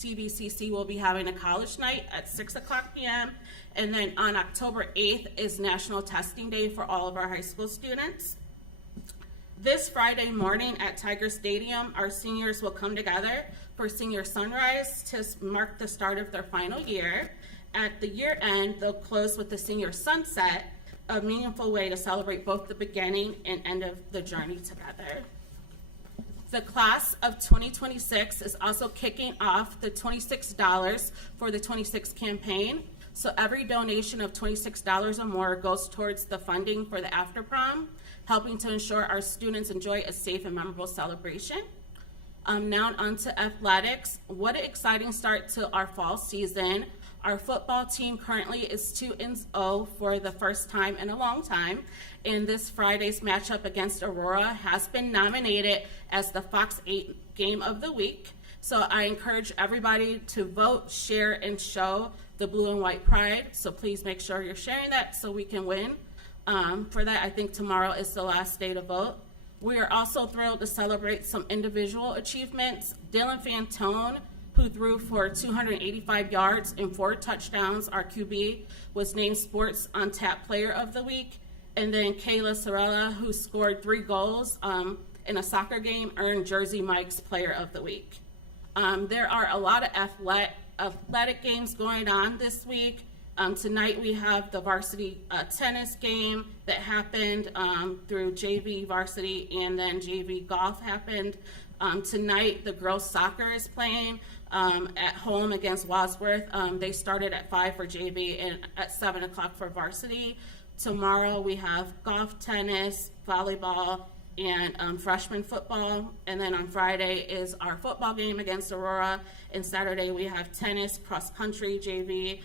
CVCC will be having a college night at 6 o'clock p.m. And then on October 8th is National Testing Day for all of our high school students. This Friday morning at Tiger Stadium, our seniors will come together for Senior Sunrise to mark the start of their final year. At the year end, they'll close with the Senior Sunset, a meaningful way to celebrate both the beginning and end of the journey together. The class of 2026 is also kicking off the $26 for the 26 campaign. So every donation of $26 or more goes towards the funding for the after prom, helping to ensure our students enjoy a safe and memorable celebration. Now on to athletics. What an exciting start to our fall season. Our football team currently is 2-0 for the first time in a long time. And this Friday's matchup against Aurora has been nominated as the Fox 8 game of the week. So I encourage everybody to vote, share, and show the blue and white pride. So please make sure you're sharing that so we can win. For that, I think tomorrow is the last day to vote. We are also thrilled to celebrate some individual achievements. Dylan Fantone, who threw for 285 yards and 4 touchdowns, our QB, was named Sports on Tap Player of the Week. And then Kayla Sorella, who scored 3 goals in a soccer game, earned Jersey Mike's Player of the Week. There are a lot of athletic games going on this week. Tonight we have the varsity tennis game that happened through JV varsity, and then JV golf happened. Tonight the girls soccer is playing at home against Wadsworth. They started at 5 for JV and at 7 o'clock for varsity. Tomorrow we have golf, tennis, volleyball, and freshman football. And then on Friday is our football game against Aurora. And Saturday we have tennis, cross country, JV,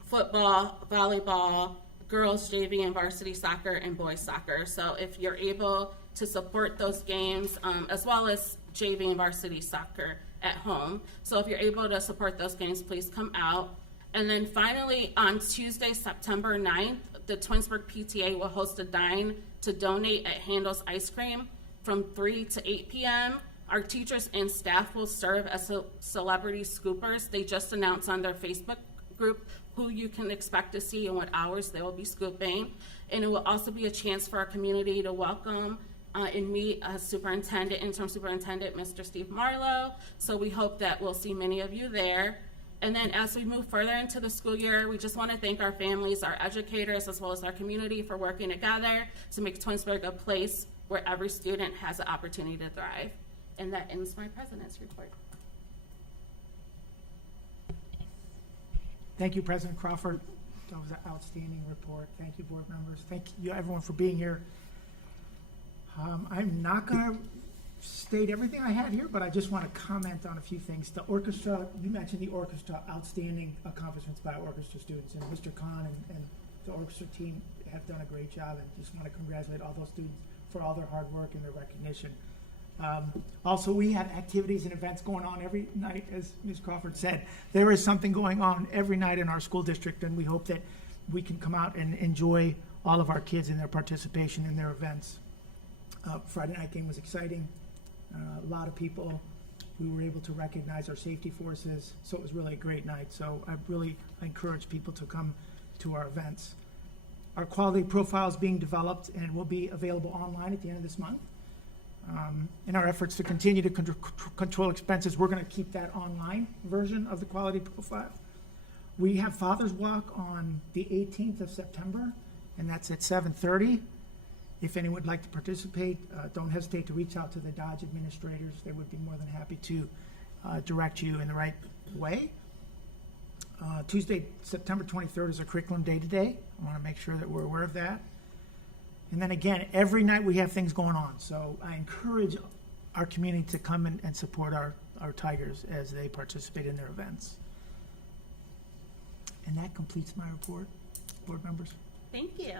football, volleyball, girls JV and varsity soccer, and boys soccer. So if you're able to support those games, as well as JV and varsity soccer at home. So if you're able to support those games, please come out. And then finally, on Tuesday, September 9th, the Twinsburg PTA will host a dine to donate at Handel's Ice Cream from 3 to 8 p.m. Our teachers and staff will serve as celebrity scoopers. They just announced on their Facebook group who you can expect to see and what hours they will be scooping. And it will also be a chance for our community to welcome and meet interim superintendent, Mr. Steve Marlowe. So we hope that we'll see many of you there. And then as we move further into the school year, we just want to thank our families, our educators, as well as our community for working together to make Twinsburg a place where every student has an opportunity to thrive. And that ends my president's report. Thank you, President Crawford. That was an outstanding report. Thank you, board members. Thank you, everyone, for being here. I'm not going to state everything I had here, but I just want to comment on a few things. The orchestra, you mentioned the orchestra, outstanding accomplishments by orchestra students, and Mr. Khan and the orchestra team have done a great job, and just want to congratulate all those students for all their hard work and their recognition. Also, we have activities and events going on every night, as Ms. Crawford said. There is something going on every night in our school district, and we hope that we can come out and enjoy all of our kids and their participation in their events. Friday night game was exciting. A lot of people. We were able to recognize our safety forces, so it was really a great night. So I really encourage people to come to our events. Our quality profile is being developed and will be available online at the end of this month. In our efforts to continue to control expenses, we're going to keep that online version of the quality profile. We have Father's Walk on the 18th of September, and that's at 7:30. If anyone would like to participate, don't hesitate to reach out to the Dodge administrators. They would be more than happy to direct you in the right way. Tuesday, September 23rd is a curriculum day today. I want to make sure that we're aware of that. And then again, every night we have things going on. So I encourage our community to come and support our Tigers as they participate in their events. And that completes my report, board members. Thank you.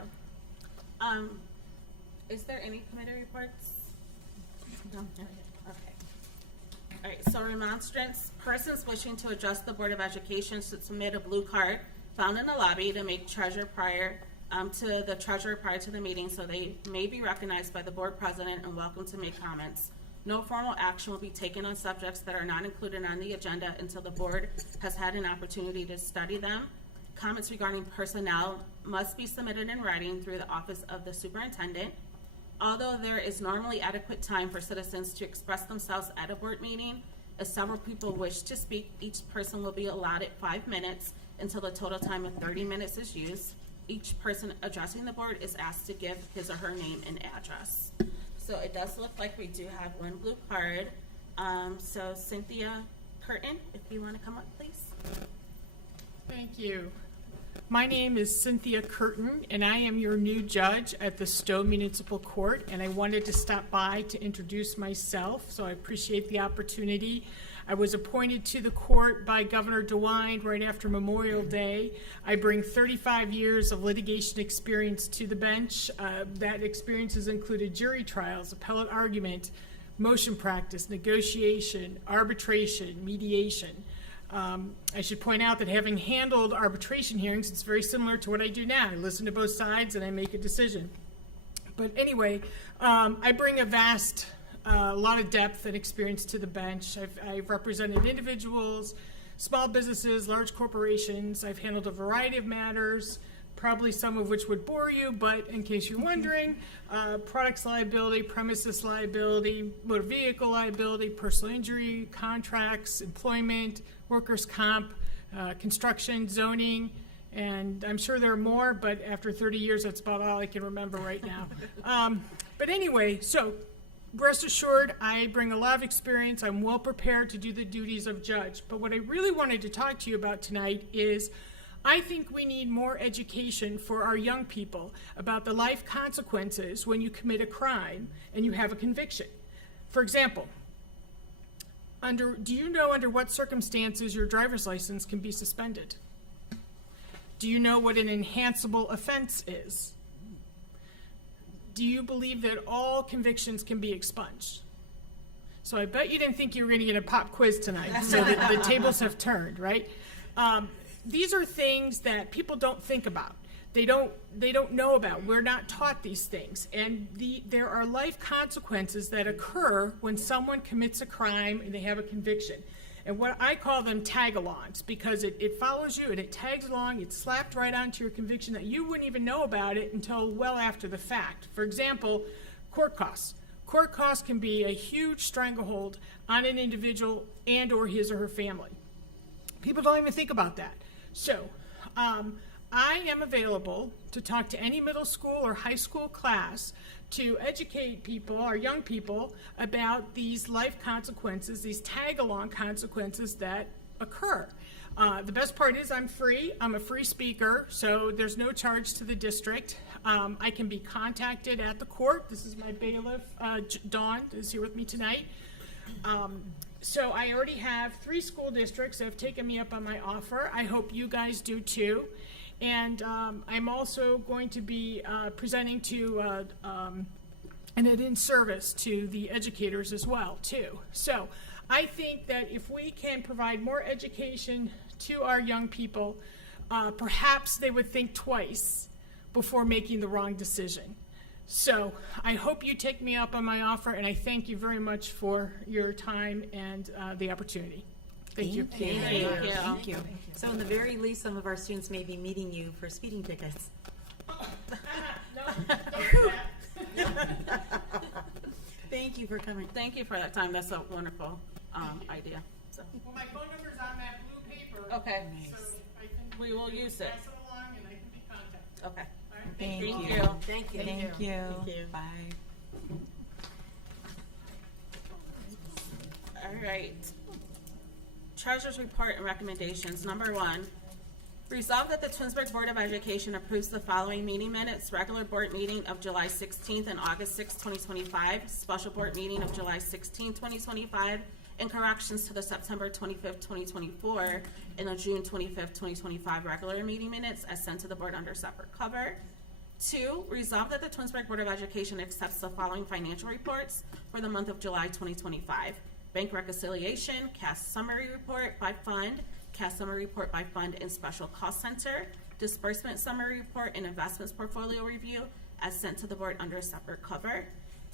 Is there any committee reports? No. Okay. All right, so remonstrance. Persons wishing to address the Board of Education should submit a blue card found in the lobby to make treasurer prior to the treasurer prior to the meeting, so they may be recognized by the board president and welcome to make comments No formal action will be taken on subjects that are not included on the agenda until the board has had an opportunity to study them. Comments regarding personnel must be submitted in writing through the office of the superintendent. Although there is normally adequate time for citizens to express themselves at a board meeting, if several people wish to speak, each person will be allotted 5 minutes until the total time of 30 minutes is used. Each person addressing the board is asked to give his or her name and address. So it does look like we do have one blue card. So Cynthia Curtin, if you want to come up, please. Thank you. My name is Cynthia Curtin, and I am your new judge at the Stowe Municipal Court, and I wanted to stop by to introduce myself, so I appreciate the opportunity. I was appointed to the court by Governor DeWine right after Memorial Day. I bring 35 years of litigation experience to the bench. That experience has included jury trials, appellate argument, motion practice, negotiation, arbitration, mediation. I should point out that having handled arbitration hearings, it's very similar to what I do now. I listen to both sides and I make a decision. But anyway, I bring a vast lot of depth and experience to the bench. I've represented individuals, small businesses, large corporations. I've handled a variety of matters, probably some of which would bore you, but in case you're wondering, products liability, premises liability, motor vehicle liability, personal injury, contracts, employment, workers' comp, construction, zoning, and I'm sure there are more, but after 30 years, that's about all I can remember right now. But anyway, so rest assured, I bring a lot of experience. I'm well prepared to do the duties of judge. But what I really wanted to talk to you about tonight is I think we need more education for our young people about the life consequences when you commit a crime and you have a conviction. For example, do you know under what circumstances your driver's license can be suspended? Do you know what an enhanceable offense is? Do you believe that all convictions can be expunged? So I bet you didn't think you were going to get a pop quiz tonight, so the tables have turned, right? These are things that people don't think about. They don't know about. We're not taught these things. And there are life consequences that occur when someone commits a crime and they have a conviction. And what I call them tag-alongs, because it follows you and it tags along, it's slapped right onto your conviction that you wouldn't even know about it until well after the fact. For example, court costs. Court costs can be a huge stranglehold on an individual and or his or her family. People don't even think about that. So, I am available to talk to any middle school or high school class to educate people, our young people, about these life consequences, these tag-along consequences that occur. The best part is I'm free. I'm a free speaker, so there's no charge to the district. I can be contacted at the court. This is my bailiff, Dawn, is here with me tonight. So I already have 3 school districts that have taken me up on my offer. I hope you guys do too. And I'm also going to be presenting to an in service to the educators as well too. So I think that if we can provide more education to our young people, perhaps they would think twice before making the wrong decision. So I hope you take me up on my offer, and I thank you very much for your time and the opportunity. Thank you. Thank you. So in the very least, some of our students may be meeting you for speeding tickets. Thank you for coming. Thank you for that time. That's a wonderful idea. So. Well, my phone number's on that blue paper. Okay. So I can We will use it. pass it along and I can be contacted. Okay. All right, Thank Thank you. you. Thank you. Thank you. Thank you. Bye. All right. Treasurer's report and recommendations. Number 1, resolve that the Twinsburg Board of Education approves the following meeting minutes: regular board meeting of July 16th and August 6th, 2025, special board meeting of July 16th, 2025, and corrections to the September 25th, 2024, and the June 25th, 2025 regular meeting minutes as sent to the board under separate cover. 2, resolve that the Twinsburg Board of Education accepts the following financial reports for the month of July 2025. Bank reconciliation, CAS summary report by fund, CAS summary report by fund and special cost center, disbursement summary report and investments portfolio review as sent to the board under separate cover.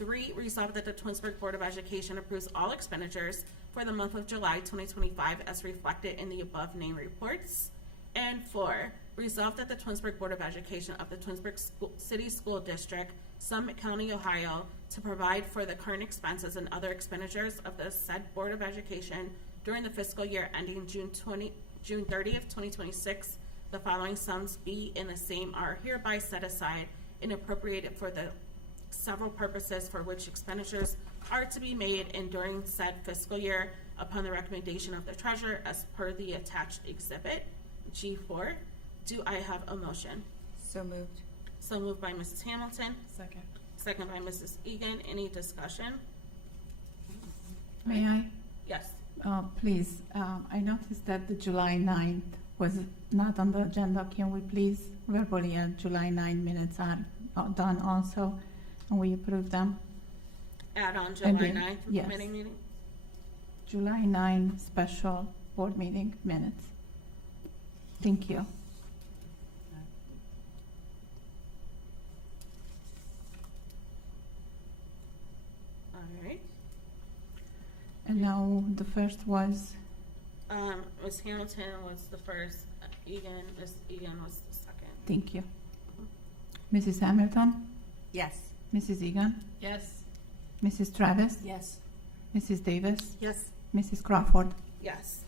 3, resolved that the Twinsburg Board of Education approves all expenditures for the month of July 2025 as reflected in the above named reports. And 4, resolved that the Twinsburg Board of Education of the Twinsburg City School District, Summit County, Ohio, to provide for the current expenses and other expenditures of the said Board of Education during the fiscal year ending June 30th, 2026. The following sums be and the same are hereby set aside and appropriated for the several purposes for which expenditures are to be made and during said fiscal year upon the recommendation of the treasurer as per the attached exhibit G4. Do I have a motion? So moved. So moved by Mrs. Hamilton, Second. second by Mrs. Egan. Any discussion? May I? Yes. Please, I noticed that the July 9th was not on the agenda. Can we please verbally add July 9 minutes are done also, and we approve them? Add on July Again, 9th yes. committee meeting? July 9 special board meeting minutes. Thank you. All right. And now the first was, Ms. Hamilton was the first, Ms. Egan was the second. thank you. Mrs. Hamilton, Yes. Mrs. Egan, Yes. Mrs. Travis, Yes. Mrs. Davis, Yes. Mrs. Crawford. Yes.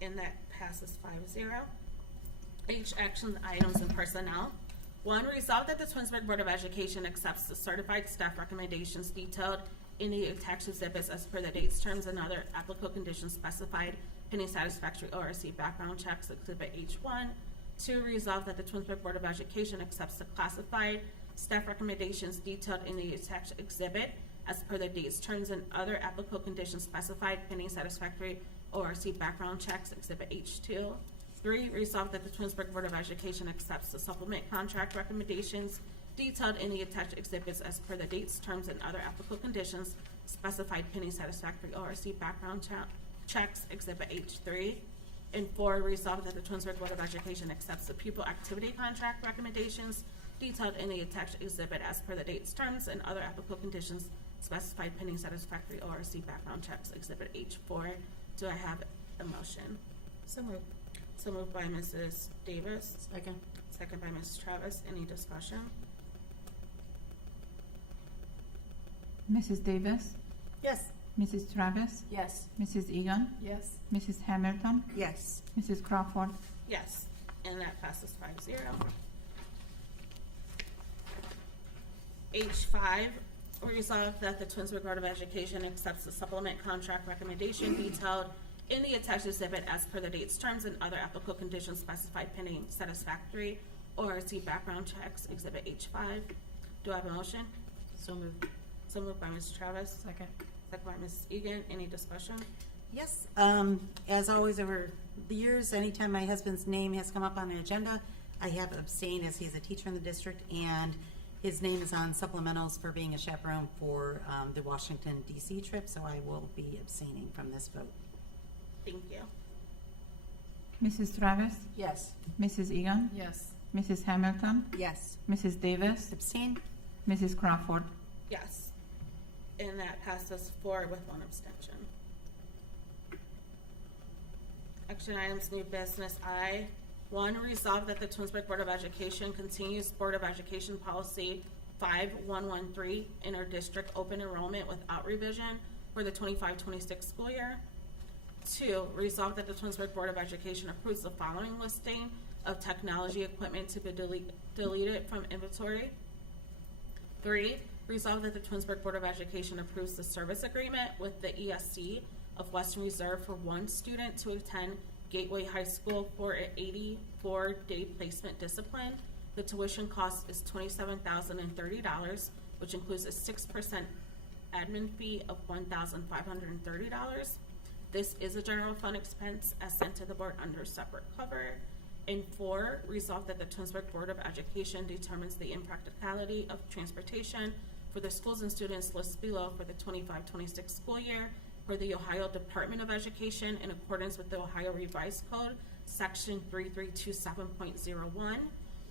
And that passes 5-0. H, action items and personnel. 1, resolved that the Twinsburg Board of Education accepts the certified staff recommendations detailed in the attached exhibits as per the dates, terms, and other applicable conditions specified pending satisfactory ORC background checks, Exhibit H1. 2, resolved that the Twinsburg Board of Education accepts the classified staff recommendations detailed in the attached exhibit as per the dates, terms, and other applicable conditions specified pending satisfactory ORC background checks, Exhibit H2. 3, resolved that the Twinsburg Board of Education accepts the supplement contract recommendations detailed in the attached exhibits as per the dates, terms, and other applicable conditions specified pending satisfactory ORC background checks, Exhibit H3. And 4, resolved that the Twinsburg Board of Education accepts the pupil activity contract recommendations detailed in the attached exhibit as per the dates, terms, and other applicable conditions specified pending satisfactory ORC background checks, Exhibit H4. Do I have a motion? So moved. So moved by Mrs. Davis, Second. second by Mrs. Travis. Any discussion? Mrs. Davis, Yes. Mrs. Travis, Yes. Mrs. Egan, Yes. Mrs. Hamilton, Yes. Mrs. Crawford. Yes, and that passes 5-0. H5, resolved that the Twinsburg Board of Education accepts the supplement contract recommendation detailed in the attached exhibit as per the dates, terms, and other applicable conditions specified pending satisfactory ORC background checks, Exhibit H5. Do I have a motion? So moved. So moved by Mrs. Travis, Second. second by Mrs. Egan. Any discussion? Yes, as always over the years, anytime my husband's name has come up on an agenda, I have abstained as he's a teacher in the district, and his name is on supplementals for being a chaperone for the Washington DC trip, so I will be abstaining from this vote. Thank you. Mrs. Travis, Yes. Mrs. Egan, Yes. Mrs. Hamilton, Yes. Mrs. Davis, Abstain? Mrs. Crawford. Yes. And that passes 4 with 1 abstention. Action items, new business I. 1, resolve that the Twinsburg Board of Education continues Board of Education Policy 5113, inter-district open enrollment without revision for the 25-26 school year. 2, resolve that the Twinsburg Board of Education approves the following listing of technology equipment to be deleted from inventory. 3, resolve that the Twinsburg Board of Education approves the service agreement with the ESC of Western Reserve for 1 student to attend Gateway High School for an 84-day placement discipline. The tuition cost is $27,030, which includes a 6% admin fee of $1,530. This is a general fund expense as sent to the board under separate cover. And 4, resolve that the Twinsburg Board of Education determines the impracticality of transportation for the schools and students listed below for the 25-26 school year for the Ohio Department of Education in accordance with the Ohio Revised Code, Section 3327.01.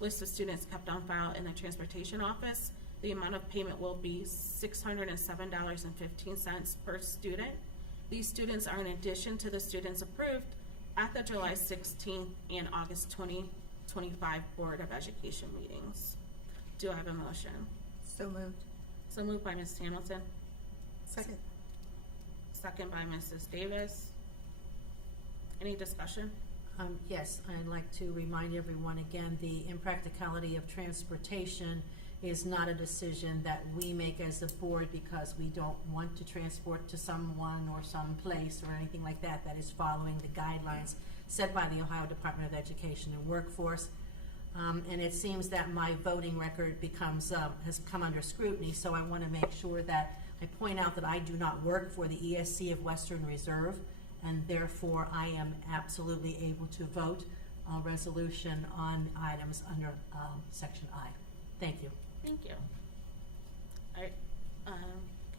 List of students kept on file in the Transportation Office The amount of payment will be $607.15 per student. These students are in addition to the students approved at the July 16th and August 2025 Board of Education meetings. Do I have a motion? So moved. So moved by Ms. Hamilton, Second. second by Mrs. Davis. Any discussion? Yes, I'd like to remind everyone again, the impracticality of transportation is not a decision that we make as a board because we don't want to transport to someone or some place or anything like that. That is following the guidelines set by the Ohio Department of Education and Workforce. And it seems that my voting record has come under scrutiny, so I want to make sure that I point out that I do not work for the ESC of Western Reserve, and therefore I am absolutely able to vote a resolution on items under Section I. Thank you. Thank you. All right, can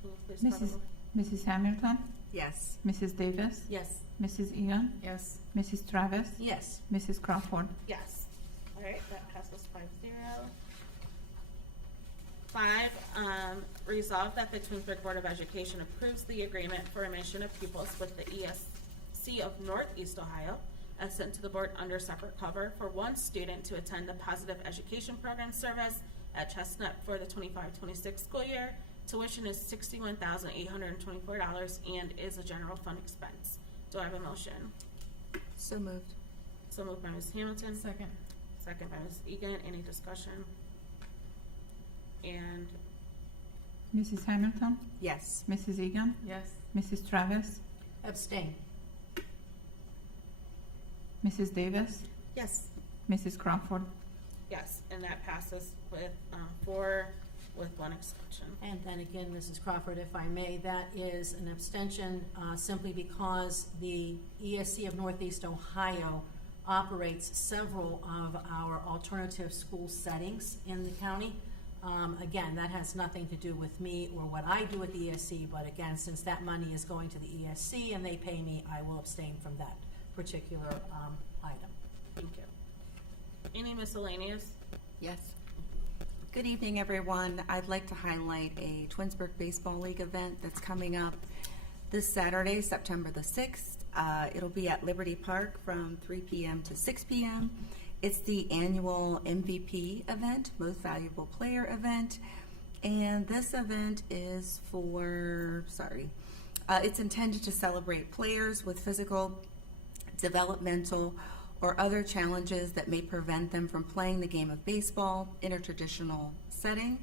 you please call the Mrs. roll? Mrs. Hamilton, Yes. Mrs. Davis, Yes. Mrs. Egan, Yes. Mrs. Travis, Yes. Mrs. Crawford. Yes. All right, that passes 5-0. 5, resolve that the Twinsburg Board of Education approves the agreement for admission of pupils with the ESC of Northeast Ohio as sent to the board under separate cover for one student to attend the Positive Education Program service at Chestnut for the 25-26 school year. Tuition is $61,824 and is a general fund expense. Do I have a motion? So moved. So moved by Ms. Hamilton. Second. Second by Ms. Egan. Any discussion? And Mrs. Hamilton, Yes. Mrs. Egan, Yes. Mrs. Travis, Abstain. Mrs. Davis, Yes. Mrs. Crawford. yes, and that passes with 4 with 1 exception. And then again, Mrs. Crawford, if I may, that is an abstention simply because the ESC of Northeast Ohio operates several of our alternative school settings in the county. Again, that has nothing to do with me or what I do at the ESC, but again, since that money is going to the ESC and they pay me, I will abstain from that particular item. Thank you. Any miscellaneous? Yes. Good evening, everyone. I'd like to highlight a Twinsburg Baseball League event that's coming up this Saturday, September the 6th. It'll be at Liberty Park from 3 p.m. to 6 p.m. It's the annual MVP event, Most Valuable Player event. And this event is it's intended to celebrate players with physical, developmental, or other challenges that may prevent them from playing the game of baseball in a traditional setting.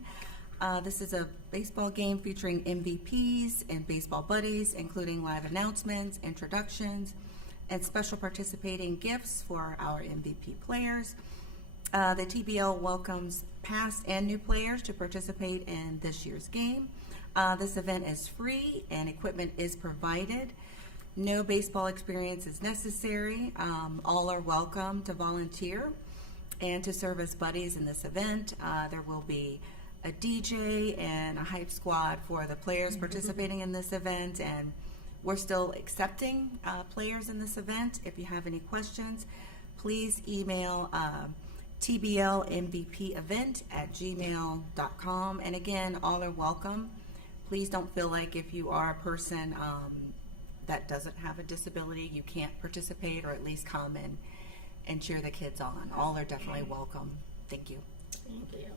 This is a baseball game featuring MVPs and baseball buddies, including live announcements, introductions, and special participating gifts for our MVP players. The TBL welcomes past and new players to participate in this year's game. This event is free and equipment is provided. No baseball experience is necessary. All are welcome to volunteer and to serve as buddies in this event. There will be a DJ and a hype squad for the players participating in this event, and we're still accepting players in this event. If you have any questions, please email tblmvpevent@gmail.com. And again, all are welcome. Please don't feel like if you are a person that doesn't have a disability, you can't participate or at least come and cheer the kids on. All are definitely welcome. Thank you. Thank you.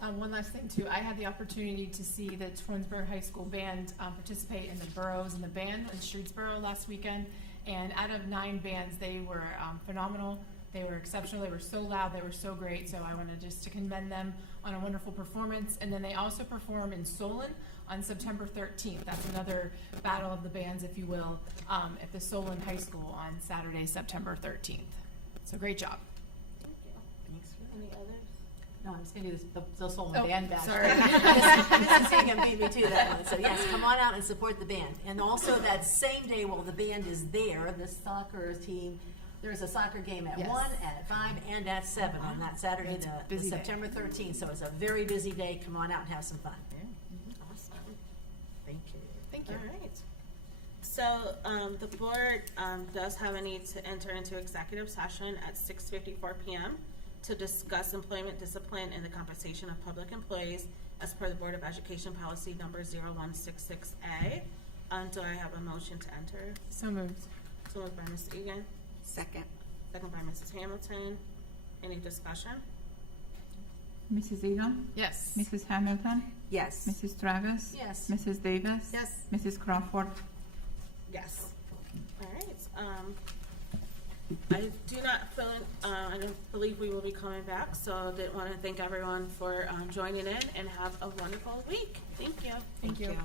One last thing too, I had the opportunity to see the Twinsburg High School Band participate in the Boroughs and the Band in Streetsboro last weekend. And out of 9 bands, they were phenomenal. They were exceptional. They were so loud. They were so great. So I wanted just to commend them on a wonderful performance. And then they also perform in Solon on September 13th. That's another battle of the bands, if you will, at the Solon High School on Saturday, September 13th. So great job. Thank you. Thanks for Any others? No, I'm just gonna do the Solon Oh, band badge. sorry. Mrs. Higgin beat me to that one, so yes, come on out and support the band. And also that same day while the band is there, the soccer team, there's a soccer game at Yes. 1, at 5, and at 7 on that Saturday, It's a the busy day. September 13th. So it's a very busy day. Come on out and have some fun. Awesome. Thank you. Thank you. All right. So the board does have a need to enter into executive session at 6:54 p.m. to discuss employment discipline and the compensation of public employees as per the Board of Education Policy Number 0166A. Do I have a motion to enter? So moved. So moved by Ms. Egan, Second. second by Mrs. Hamilton. Any discussion? Mrs. Egan, Yes. Mrs. Hamilton, Yes. Mrs. Travis, Yes. Mrs. Davis, Yes. Mrs. Crawford. Yes. All right. I do not feel, I don't believe we will be coming back, so did want to thank everyone for joining in and have a wonderful week. Thank you. Thank you. you.